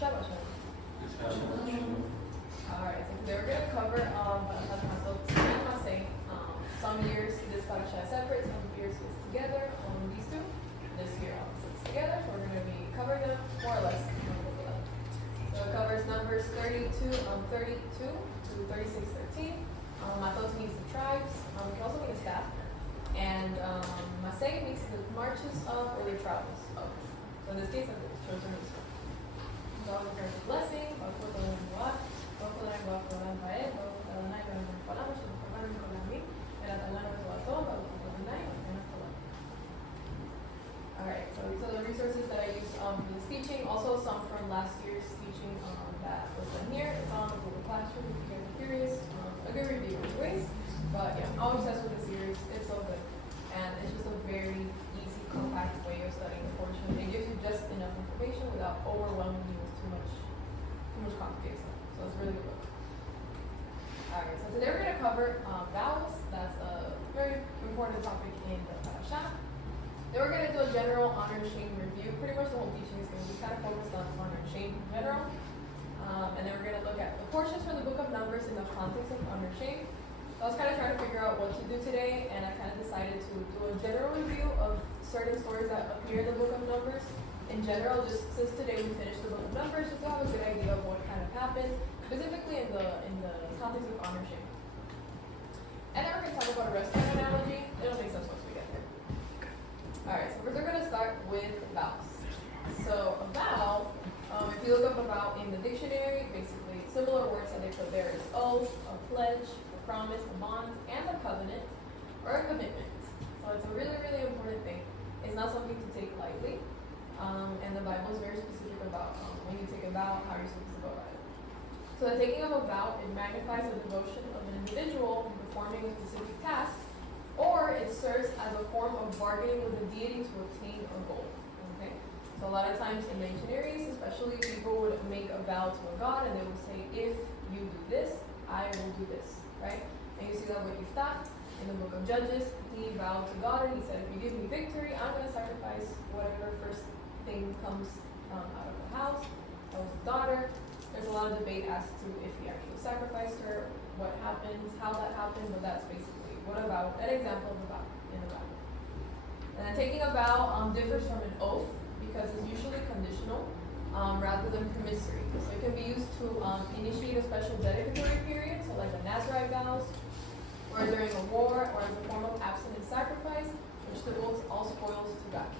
Shabbat Shalom. Alright, so today we're going to cover Matot and Masei. Some years this parasha is separate, some years it's together on these two. This year it's together, so we're going to be covering them more or less. So it covers numbers 32 to 36:13. Matot means the tribes, it can also mean a staff. And Masei means the marches of or the travels of. So in this case, it's children of Israel. So I'm going to blessing, Alright, so these are the resources that I used for this teaching. Also some from last year's teaching that was done here. It's on the Google Classroom if you guys are curious. A good review anyways. But yeah, I'm obsessed with the series. It's so good. And it's just a very easy, compact way of studying the portion. It gives you just enough information without overwhelming you with too much complicated stuff. So it's a really good book. Alright, so today we're going to cover vowels. That's a very important topic in the parasha. Then we're going to do a general honor and shame review. Pretty much the whole teaching is going to be kind of focused on honor and shame in general. And then we're going to look at the portions from the book of Numbers in the context of honor and shame. So I was kind of trying to figure out what to do today, and I kind of decided to do a general review of certain stories that appear in the book of Numbers. In general, just since today we finished the book of Numbers, just to have a good idea of what kind of happened, specifically in the context of honor and shame. And then we're going to talk about a restaurant analogy. It'll make sense once we get there. Alright, so we're going to start with vowels. So a vowel, if you look up a vowel in the dictionary, basically similar words that they put there is oath, a pledge, a promise, a bond, and a covenant, or a commitment. So it's a really, really important thing. It's not something to take lightly. And the Bible is very specific about when you take a vow, how you're supposed to go about it. So the taking of a vow, it magnifies the devotion of an individual in performing a specific task, or it serves as a form of bargaining with the deity to obtain a goal. Okay? So a lot of times in the ancient Near East, especially, people would make a vow to a god, and they would say, if you do this, I will do this. Right? And you see that with Yiftach in the book of Judges. He vowed to God, and he said, if you give me victory, I'm going to sacrifice whatever first thing comes out of the house. That was his daughter. There's a lot of debate as to if he actually sacrificed her, what happened, how that happened, but that's basically an example of a vow in the Bible. And then taking a vow differs from an oath because it's usually conditional rather than promissory. So it can be used to initiate a special dedicatory period, so like the Nazarite vows, or during a war, or as a form of abstinence sacrifice, which devotes all spoils to God.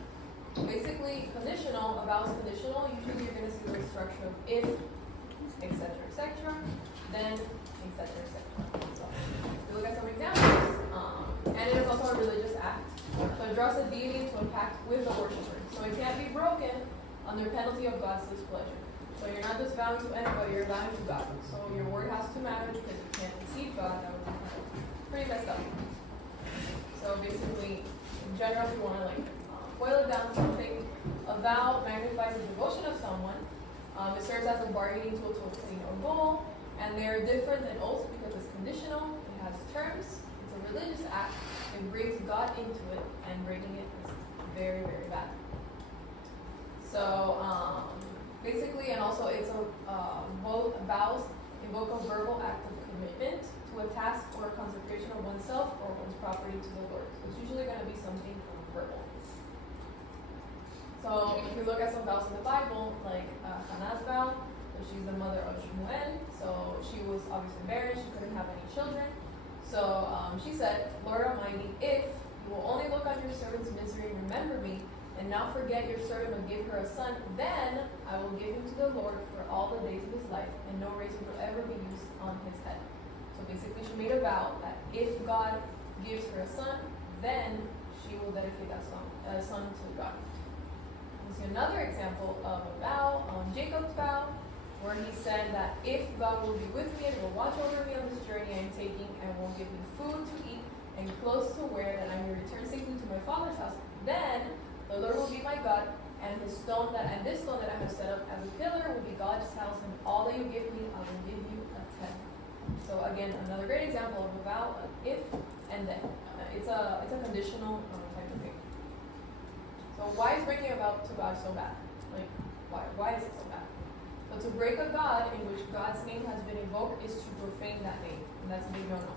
Basically, conditional, a vow is conditional. Usually you're going to see the structure of if, etc., etc., then, etc., etc. So, if you look at some examples, and it is also a religious act. So it draws a deity into a pact with the worshiper. So it can't be broken under penalty of God's displeasure. So you're not just vowing to anybody, you're vowing to God. So your word has to matter because you can't deceive God. That would be pretty messed up. So basically, in general, if you want to boil it down to something, a vow magnifies the devotion of someone. It serves as a bargaining tool to obtain a goal, and they're different than oaths because it's conditional, it has terms, it's a religious act, it brings God into it, and breaking it is very, very bad. So basically, and also it's both vows invoke a verbal act of commitment to a task or a consecration of oneself or one's property to the Lord. So it's usually going to be something verbal. So if you look at some vows in the Bible, like Hannah's vow, so she's the mother of Shmuel, so she was obviously barren, she couldn't have any children. So she said, Lord Almighty, if you will only look on your servant's misery and remember me, and now forget your servant and give her a son, then I will give him to the Lord for all the days of his life, and no razor will ever be used on his head. So basically she made a vow that if God gives her a son, then she will dedicate that son to God. See another example of a vow, Jacob's vow, where he said that if God will be with me and will watch over me on this journey I am taking and will give me food to eat and clothes to wear, that I may return safely to my father's house, then the Lord will be my God, and this stone that I have set up as a pillar will be God's house, and all that you give me, I will give you a tenth. So again, another great example of a vow, of if and then. It's a conditional type of thing. So why is breaking a vow to God so bad? Why is it so bad? So But to break a god in which God's name has been invoked is to profane that name, and that's a big no-no.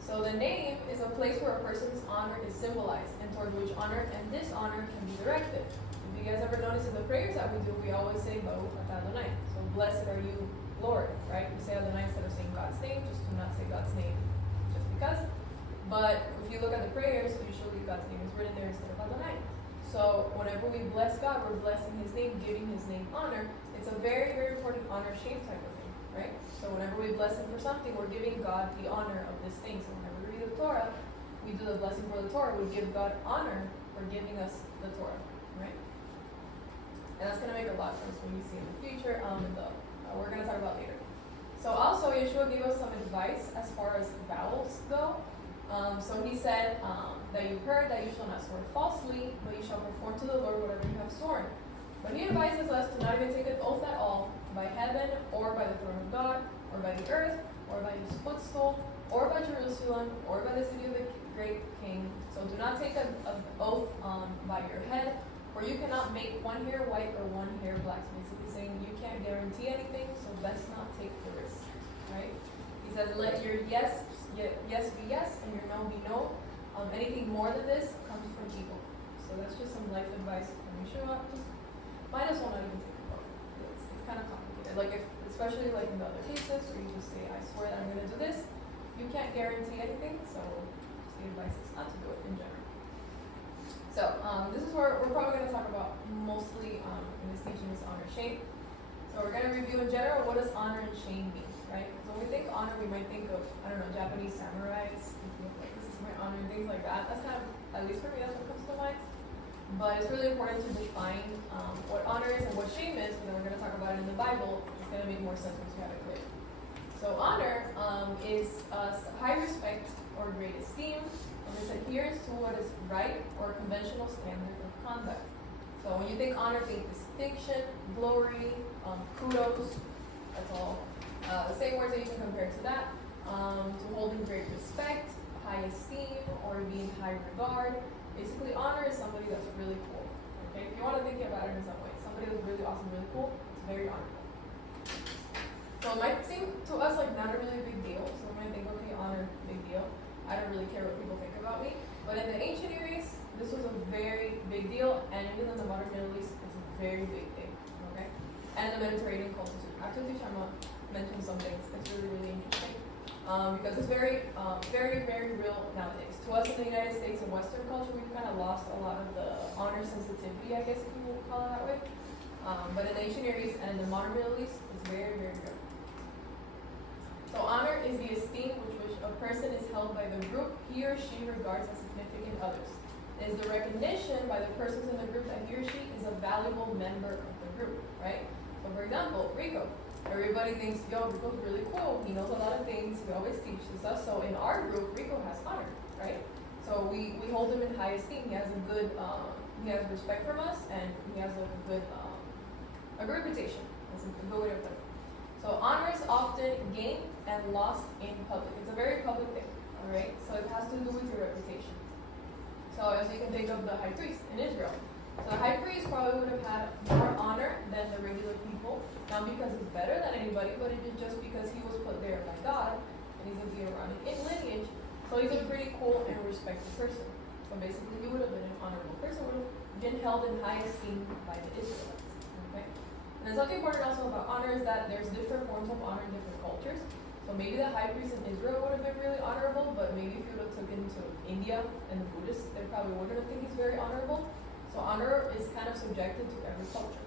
So the name is a place where a person's honor is symbolized, and toward which honor and dishonor can be directed. If you guys ever notice in the prayers that we do, we always say Baruch Atah Adonai. So blessed are you, Lord, right? We say Adonai instead of saying God's name, just do not say God's name just because. But if you look at the prayers, usually God's name is written there instead of Adonai. So whenever we bless God, we're blessing His name, giving His name honor. It's a very, very important honor shame type of thing, right? So whenever we bless Him for something, we're giving God the honor of this thing. So whenever we read the Torah, we do the blessing for the Torah. We give God honor for giving us the Torah, right? And that's going to make a lot of sense when you see in the future. We're going to talk about later. So also, Yeshua gave us some advice as far as vows go. So he said that you heard that you shall not swear falsely, but you shall perform to the Lord whatever you have sworn. But he advises us to not even take an oath at all, by heaven, or by the throne of God, or by the earth, or by his footstool, or by Jerusalem, or by the city of the great king. So do not take an oath by your head, for you cannot make one hair white or one hair black. So basically saying you can't guarantee anything, so best not take the risk, right? He says, let your yes be yes, and your no be no. Anything more than this comes from evil. So that's just some life advice from Yeshua. Just might as well not even take a vote. It's kind of complicated. Like especially like in the other cases where you just say, I swear that I'm going to do this. You can't guarantee anything, so just the advice is not to do it in general. So this is where we're probably going to talk about mostly in this teaching is honor shame. So we're going to review in general what does honor and shame mean, right? So when we think honor, we might think of, I don't know, Japanese samurais, like this is my honor and things like that. That's kind of, at least for me, that's what comes to mind. But it's really important to define what honor is and what shame is, and then we're going to talk about it in the Bible. It's going to make more sense once you have it clear. So honor is high respect or great esteem. This adheres to what is right or conventional standard of conduct. So when you think honor, think distinction, glory, kudos. That's all the same words that you can compare to that. To hold in great respect, high esteem, or be in high regard. Basically, honor is somebody that's really cool. Okay, if you want to think about it in some way, somebody that's really awesome, really cool, it's very honorable. So it might seem to us like not a really big deal. So we might think, okay, honor, big deal. I don't really care what people think about me. But in the ancient Near East, this was a very big deal, and even in the modern Middle East, it's a very big thing. Okay, and in the Mediterranean culture too. Actually, Shama mentioned some things that's really, really interesting. Because it's very, very, very real nowadays. To us in the United States and Western culture, we've kind of lost a lot of the honor sensitivity, I guess if you would call it that way. But in the ancient Near East and in the modern Middle East, it's very, very real. So honor is the esteem with which a person is held by the group he or she regards as significant others. It is the recognition by the persons in the group that he or she is a valuable member of the group, right? So for example, Rico. Everybody thinks, yo, Rico's really cool. He knows a lot of things. He always teaches us. So in our group, Rico has honor, right? So we hold him in high esteem. He has a good, he has respect from us, and he has a good reputation. That's a good way to put it. So honor is often gained and lost in public. It's a very public thing, all right? So it has to do with your reputation. So as you can think of the high priest in Israel. So the high priest probably would have had more honor than the regular people, not because he's better than anybody, but it is just because he was put there by God, and he's of the Aaronic lineage, so he's a pretty cool and respected person. So basically, he would have been an honorable person, would have been held in high esteem by the Israelites. Okay? And then something important also about honor is that there's different forms of honor in different cultures. So maybe the high priest in Israel would have been really honorable, but maybe if you would have taken to India and the Buddhists, they probably wouldn't have think he's very honorable. So honor is kind of subjected to every culture.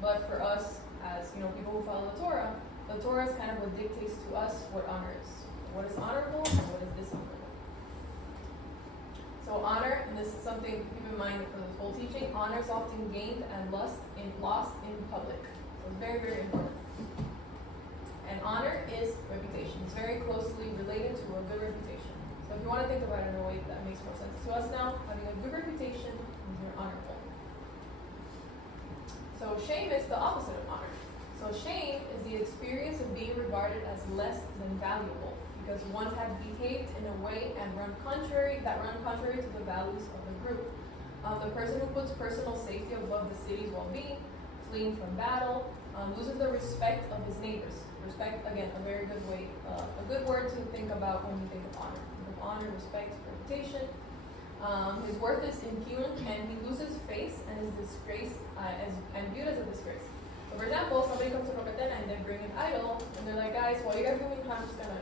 But for us, as people who follow the Torah is kind of what dictates to us what honor is. What is honorable and what is dishonorable. So honor, and this is something to keep in mind for this whole teaching, honor is often gained and lost in public. So it's very, very important. And honor is reputation. It's very closely related to a good reputation. So if you want to think about it in a way that makes more sense to us now, having a good reputation means you're honorable. So shame is the opposite of honor. So shame is the experience of being regarded as less than valuable because one had behaved in a way and run contrary to the values of the group. The person who puts personal safety above the city's well-being. So fleeing from battle, loses the respect of his neighbors. Respect, again, a very good way, a good word to think about when you think of honor. Think of honor, respect, reputation. His worth is impugned, and he loses face and is disgraced and viewed as a disgrace. So, for example, somebody comes to Roca Eterna and they bring an idol, and they're like, guys, while you guys doing time, I'm just gonna,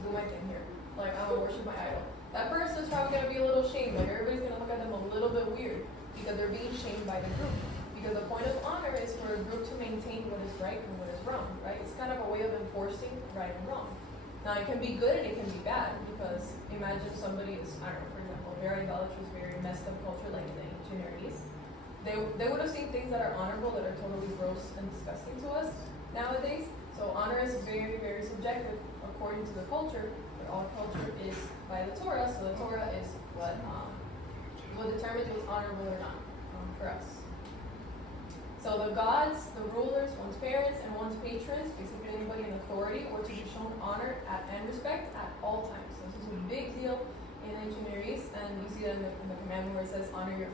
do my thing here. Like, I'm gonna worship my idol. That person's probably gonna be a little shamed. Like, everybody's gonna look at them a little bit weird because they're being shamed by the group. Because the point of honor is for a group to maintain what is right and what is wrong, right? It's kind of a way of enforcing right and wrong. Now, it can be good and it can be bad, because imagine somebody is, I don't know, for example, very idolatrous, very messed up culture like the ancient Near East. They would have seen things that are honorable that are totally gross and disgusting to us nowadays. So honor is very, very subjective according to the culture, but all culture is by the Torah, so the Torah is what determines if it's honorable or not for us. So the gods, the rulers, one's parents, and one's patrons, basically anybody in authority, were to be shown honor and respect at all times. So this is a big deal in ancient Near East, and you see that in the commandment where it says honor your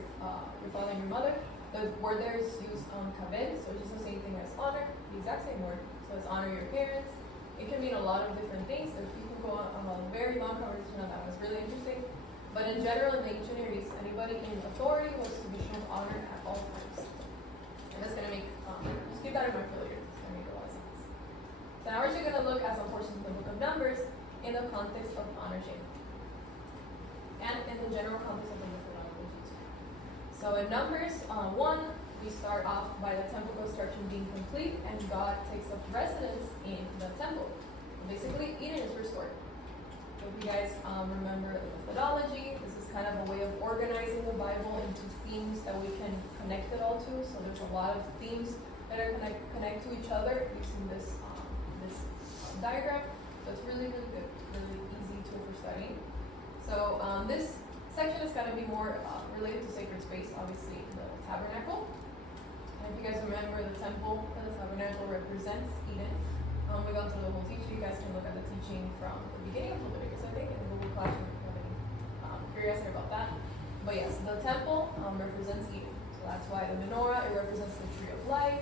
father and your mother. The word there is used kaved, so it's just the same thing as honor, the exact same word. So it's honor your parents. It can mean a lot of different things. So you can go on a very long conversation on that. It's really interesting. But in general, in the ancient Near East, anybody in authority was to be shown honor at all times. And that's going to make, just keep that in mind for later. It's going to make a lot of sense. So now we're just going to look at some portions of the book of Numbers in the context of honor shame. And in the general context of the book of Numbers. So in Numbers 1, we start off by the temple construction being complete, and God takes up residence in the temple. Basically, Eden is restored. So if you guys remember the methodology, this is kind of a way of organizing the Bible into themes that we can connect it all to. So there's a lot of themes that are connect to each other using this diagram. So it's really, really good, really easy tool for studying. So this section is going to be more related to sacred space, obviously the tabernacle. And if you guys remember, the temple and the tabernacle represents Eden. We got through the whole teaching. You guys can look at the teaching from the beginning of Leviticus, I think, in the Google Classroom if you have any curiosity about that. But yes, the temple represents Eden. So that's why the menorah, it represents the tree of life.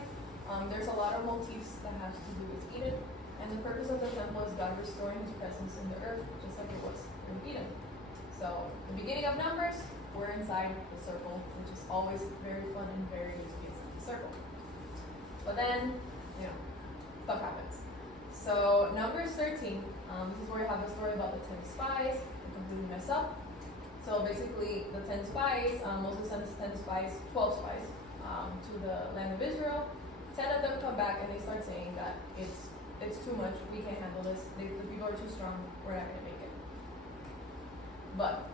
There's a lot of motifs that have to do with Eden. And the purpose of the temple is God restoring his presence in the earth, just like it was in Eden. So the beginning of Numbers, we're inside the circle, which is always very fun and very useful inside the circle. But then, stuff happens. So Numbers 13, this is where you have the story about the 10 spies who completely mess up. So basically, the 10 spies, Moses sends 10 spies, 12 spies, to the land of Israel. 10 of them come back and they start saying that it's too much, we can't handle this, the people are too strong, we're not going to make it. But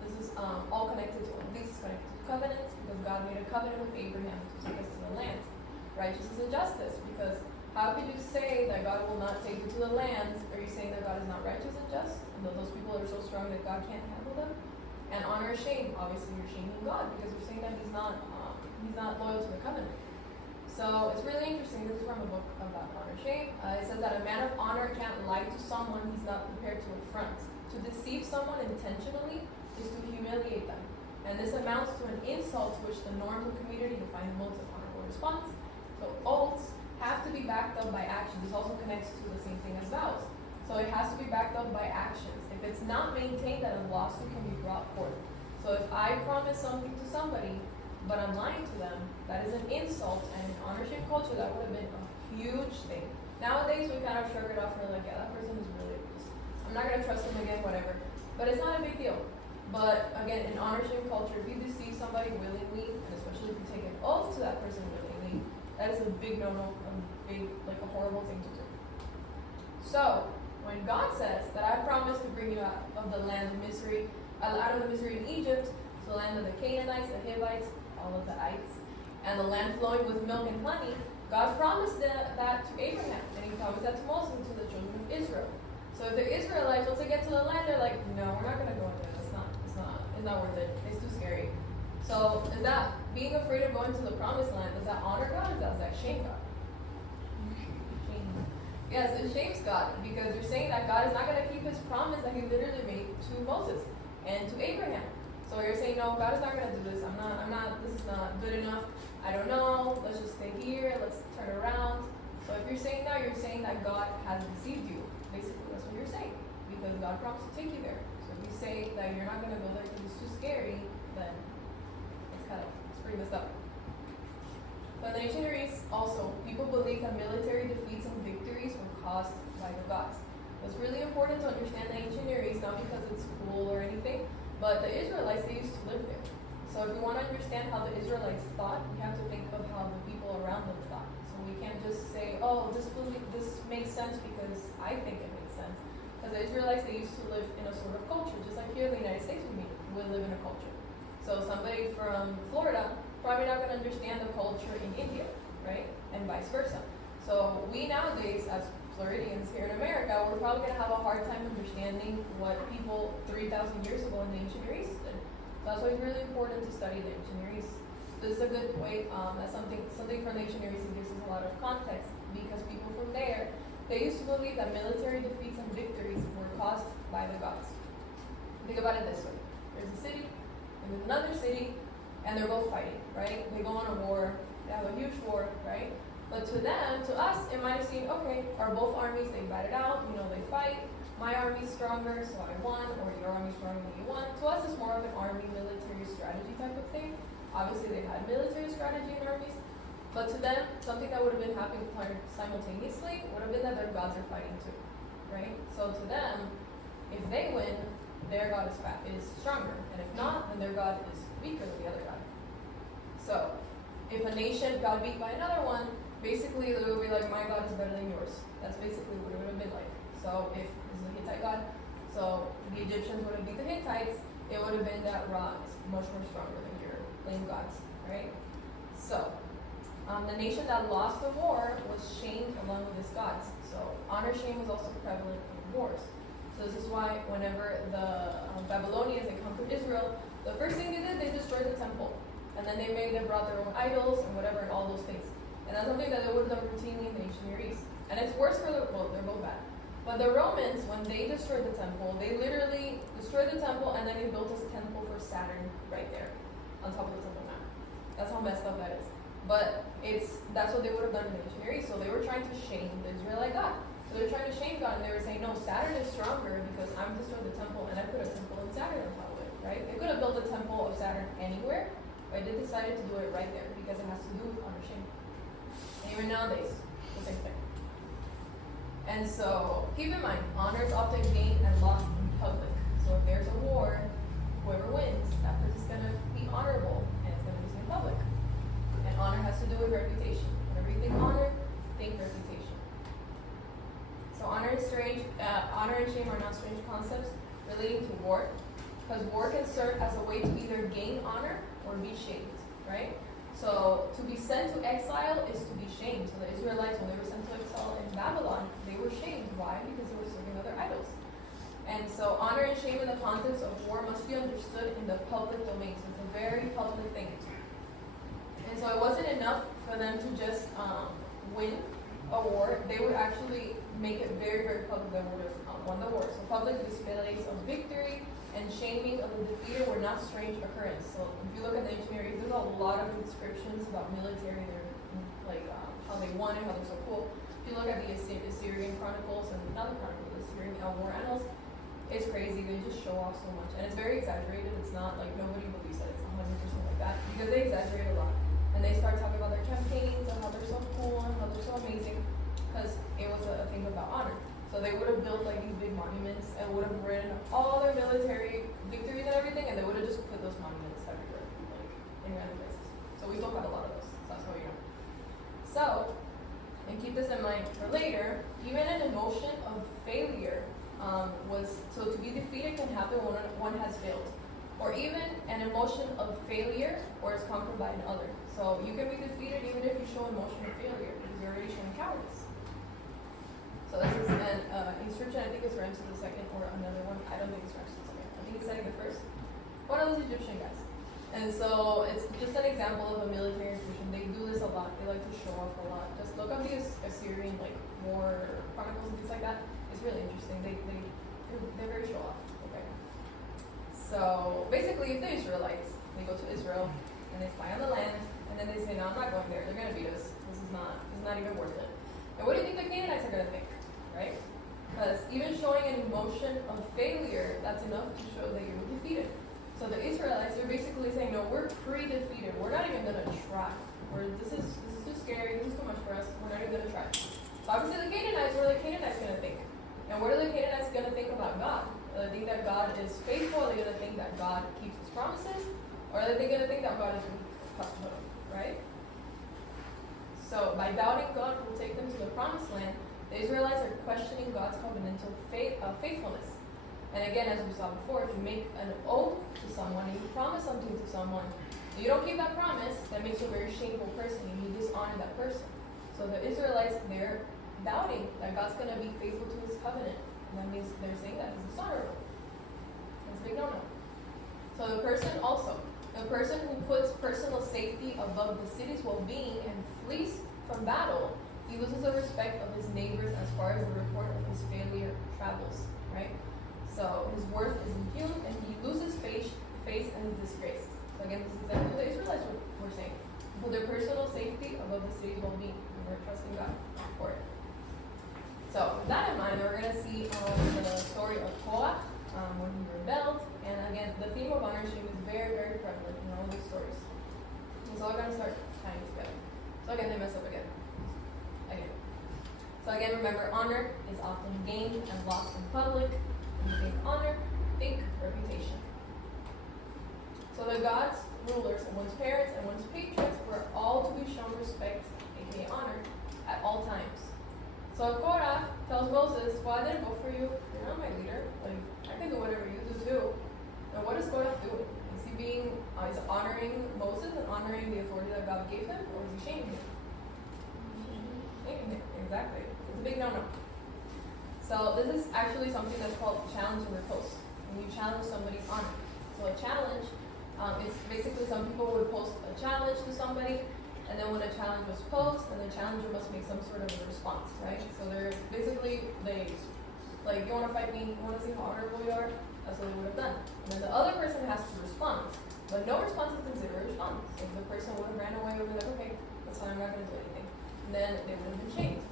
this is all connected to, this is connected to covenants, because God made a covenant with Abraham to take us to the land. Righteousness and justice, because how could you say that God will not take you to the land? Are you saying that God is not righteous and just? And that those people are so strong that God can't handle them? And honor is shame. Obviously, you're shaming God because you're saying that He's not loyal to the covenant. So it's really interesting. This is from a book about honor and shame. It says that a man of honor can't lie to someone he's not prepared to affront. To deceive someone intentionally is to humiliate them. And this amounts to an insult to which the norms of the community define the most honorable response. So oaths have to be backed up by actions. This also connects to the same thing as vows. So it has to be backed up by actions. If it's not maintained, then a lawsuit can be brought forth. So if I promise something to somebody, but I'm lying to them, that is an insult, and in honor shame culture, that would have been a huge thing. Nowadays, we kind of shrug it off. We're like, yeah, that person is really, I'm not going to trust them again, whatever. But it's not a big deal. But again, in honor shame culture, if you deceive somebody willingly, and especially if you take an oath to that person willingly, that is a big no-no, a horrible thing to do. So, when God says that I promise to bring you out of the land of misery, out of the misery in Egypt, to the land of the Canaanites, the Hivites, all of the ites, and the land flowing with milk and honey, God promised that to Abraham, and He promised that to Moses and to the children of Israel. So if the Israelites, once they get to the land, they're like, no, we're not going to go in there. It's not worth it. It's too scary. So is that being afraid of going to the promised land? Does that honor God? Or does that shame God? Shame. Yes, it shames God because you're saying that God is not going to keep His promise that He literally made to Moses and to Abraham. So you're saying, no, God is not going to do this. This is not good enough. I don't know, let's just stay here, let's turn around. So if you're saying that, you're saying that God has deceived you. Basically, that's what you're saying. Because God promised to take you there. So if you say that you're not going to go there because it's too scary, then it's pretty messed up. So in the ancient Near East, also, people believe that military defeats and victories were caused by the gods. It's really important to understand the ancient Near East, not because it's cool or anything, but the Israelites, they used to live there. So if you want to understand how the Israelites thought, you have to think of how the people around them thought. So we can't just say, oh, this makes sense because I think it makes sense. Because the Israelites, they used to live in a sort of culture, just like here in the United States we live in a culture. So somebody from Florida probably not going to understand the culture in India, right? And vice versa. So we nowadays, as Floridians here in America, we're probably going to have a hard time understanding what people 3,000 years ago in the ancient Near East did. So that's why it's really important to study the ancient Near East. This is a good way, that's something from the ancient Near East that gives us a lot of context, because people from there, they used to believe that military defeats and victories were caused by the gods. Think about it this way. There's a city, and there's another city, and they're both fighting, right? They go on a war, they have a huge war, right? But to them, to us, it might seem, okay, are both armies, they batted out, they fight. My army's stronger, so I won, or your army's stronger, you won. To us, it's more of an army military strategy type of thing. Obviously, they had military strategy in armies, but to them, something that would have been happening simultaneously would have been that their gods are fighting too, right? So to them, if they win, their god is stronger, and if not, then their god is weaker than the other god. So, if a nation got beat by another one, basically it would be like, my god is better than yours. That's basically what it would have been like. So if this is a Hittite god, so the Egyptians would have beat the Hittites, it would have been that Ra is much more stronger than your lame gods, right? So, the nation that lost the war was shamed along with its gods. So honor shame was also prevalent in wars. So this is why whenever the Babylonians, they conquered Israel, the first thing they did, they destroyed the temple. And then they brought their own idols and whatever and all those things. And that's something that they would have done routinely in the ancient Near East. And it's worse for they're both bad. But the Romans, when they destroyed the temple, they literally destroyed the temple and then they built a temple for Saturn right there on top of the Temple Mount. That's how messed up that is. But that's what they would have done in the ancient Near East. So they were trying to shame the Israelite God. So they were trying to shame God, and they were saying, no, Saturn is stronger because I'm destroying the temple and I put a temple in Saturn on top of it, right? They could have built a temple of Saturn anywhere, but they decided to do it right there because it has to do with honor shame. And even nowadays, the same thing. And so, keep in mind, honor is often gained and lost in public. So if there's a war, whoever wins, that person's going to be honorable, and it's going to be seen in public. And honor has to do with reputation. Whenever you think honor, think reputation. So honor and shame are not strange concepts relating to war, because war can serve as a way to either gain honor or be shamed, right? So to be sent to exile is to be shamed. So the Israelites, when they were sent to exile in Babylon, they were shamed. Why? Because they were serving other idols. And so honor and shame in the context of war must be understood in the public domain. So it's a very public thing. And so it wasn't enough for them to just win a war. They would actually make it very, very public that would have won the war. So public displays of victory and shaming of the defeated were not strange occurrence. So if you look at the ancient Near East, there's a lot of descriptions about military, how they won and how they're so cool. If you look at the Assyrian Chronicles, and not the Chronicles, the Assyrian War Annals, it's crazy. They just show off so much. And it's very exaggerated. It's not like nobody believes that it's 100% like that, because they exaggerate a lot. And they start talking about their campaigns and how they're so cool and how they're so amazing, because it was a thing about honor. So they would have built like these big monuments and would have written all their military victories and everything, and they would have just put those monuments everywhere, like in random places. So we still have a lot of those. So that's how you know. So, and keep this in mind for later, even an emotion of failure to be defeated can happen when one has failed. Or even an emotion of failure or is conquered by another. So you can be defeated even if you show emotion of failure, because you're already showing cowardice. So this is an inscription, I think it's Ramses II or another one. I don't think it's Ramses II. I think it's setting the first. One of those Egyptian guys. And so it's just an example of a military inscription. They do this a lot. They like to show off a lot. Just look up the Assyrian war chronicles and things like that. It's really interesting. They're very show off. Okay. So basically, if the Israelites, they go to Israel and they spy on the land, And then they say, no, I'm not going there. They're going to beat us. This is not even worth it. And what do you think the Canaanites are going to think, right? Because even showing an emotion of failure, that's enough to show that you're defeated. So the Israelites, they're basically saying, no, we're pre-defeated. We're not even going to try. This is too scary. This is too much for us. We're not even going to try. So obviously the Canaanites, what are the Canaanites going to think? And what are the Canaanites going to think about God? Are they think that God is faithful? Are they going to think that God keeps his promises? Or are they going to think that God is cutthroat, right? So by doubting God will take them to the promised land, the Israelites are questioning God's covenantal faithfulness. And again, as we saw before, if you make an oath to someone and you promise something to someone, and you don't keep that promise, that makes you a very shameful person and you dishonor that person. So the Israelites, they're doubting that God's going to be faithful to his covenant. And that means they're saying that he's dishonorable. That's a big no-no. So the person who puts personal safety above the city's well-being and flees from battle, he loses the respect of his neighbors as far as the report of his failure travels, right? So his worth is impugned and he loses face and is disgraced. So again, this is exactly what the Israelites were saying. Put their personal safety above the city's well-being. And we're trusting God for it. So with that in mind, we're going to see the story of Korah when he rebelled. And again, the theme of honor shame is very, very prevalent in all these stories. And so we're going to start tying together. So again, they mess up again. So again, remember, honor is often gained and lost in public. When you think honor, think reputation. So the gods, rulers, and one's parents and one's patriots were all to be shown respect, aka honor, at all times. So Korah tells Moses, well, I didn't vote for you. You're not my leader. Like, I can do whatever you do too. And what is Korah doing? Is he honoring Moses and honoring the authority that God gave him, or is he shaming him? Shaming him, exactly. It's a big no-no. So this is actually something that's called challenge and riposte. When you challenge somebody's honor. So a challenge, it's basically some people would post a challenge to somebody, and then when a challenge was posed, then the challenger must make some sort of a response, right? So they're basically, like, you want to fight me? You want to see how honorable you are? That's what they would have done. And then the other person has to respond. But no response is considered a response. If the person would have ran away, would be like, okay, that's fine, I'm not going to do anything. And then they would have been shamed.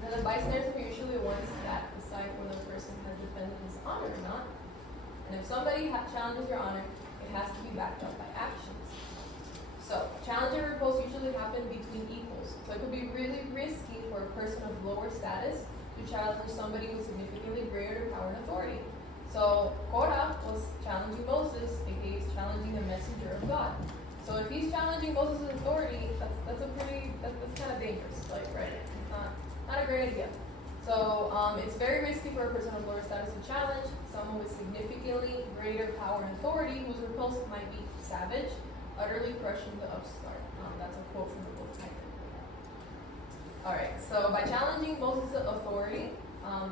And the bystanders are usually the ones that decide whether a person has defended his honor or not. And if somebody challenges your honor, it has to be backed up by actions. So, challenge and riposte usually happen between equals. So it could be really risky for a person of lower status to challenge somebody with significantly greater power and authority. So Korah was challenging Moses, aka he's challenging the messenger of God. So if he's challenging Moses' authority, that's kind of dangerous, like, right? It's not a great idea. So it's very risky for a person of lower status to challenge someone with significantly greater power and authority whose repulse might be savage, utterly crushing the upstart. That's a quote from the book Titan. Alright, so by challenging Moses' authority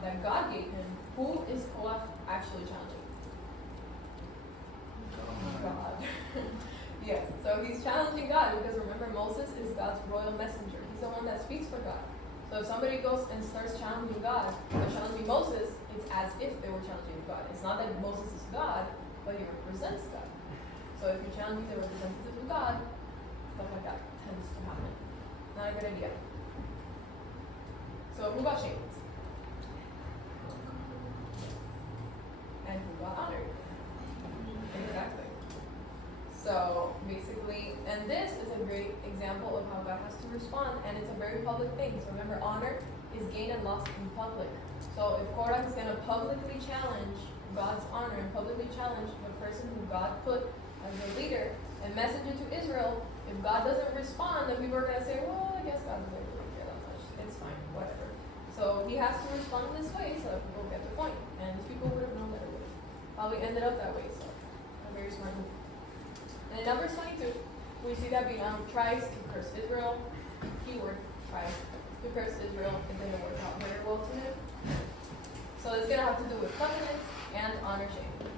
that God gave him, who is Korah actually challenging? God. Yes, so he's challenging God because remember, Moses is God's royal messenger. He's the one that speaks for God. So if somebody goes and starts challenging God, or challenging Moses, it's as if they were challenging God. It's not that Moses is God, but he represents God. So if you're challenging the representative of God, stuff like that tends to happen. Not a good idea. So who got shamed? And who got honored? Exactly. So basically, and this is a great example of how God has to respond, and it's a very public thing. So remember, honor is gained and lost in public. So if Korah is going to publicly challenge God's honor and publicly challenge the person who God put as a leader and message it to Israel, if God doesn't respond, then people are going to say, well, I guess God doesn't really care that much. It's fine, whatever. So he has to respond this way so that people get the point. And these people would have known that it would have probably ended up that way. So a very smart move. And in Numbers 22, we see that Balaam tries to curse Israel. Keyword, tries to curse Israel. It didn't work out very well to him. So it's going to have to do with covenants and honor shame.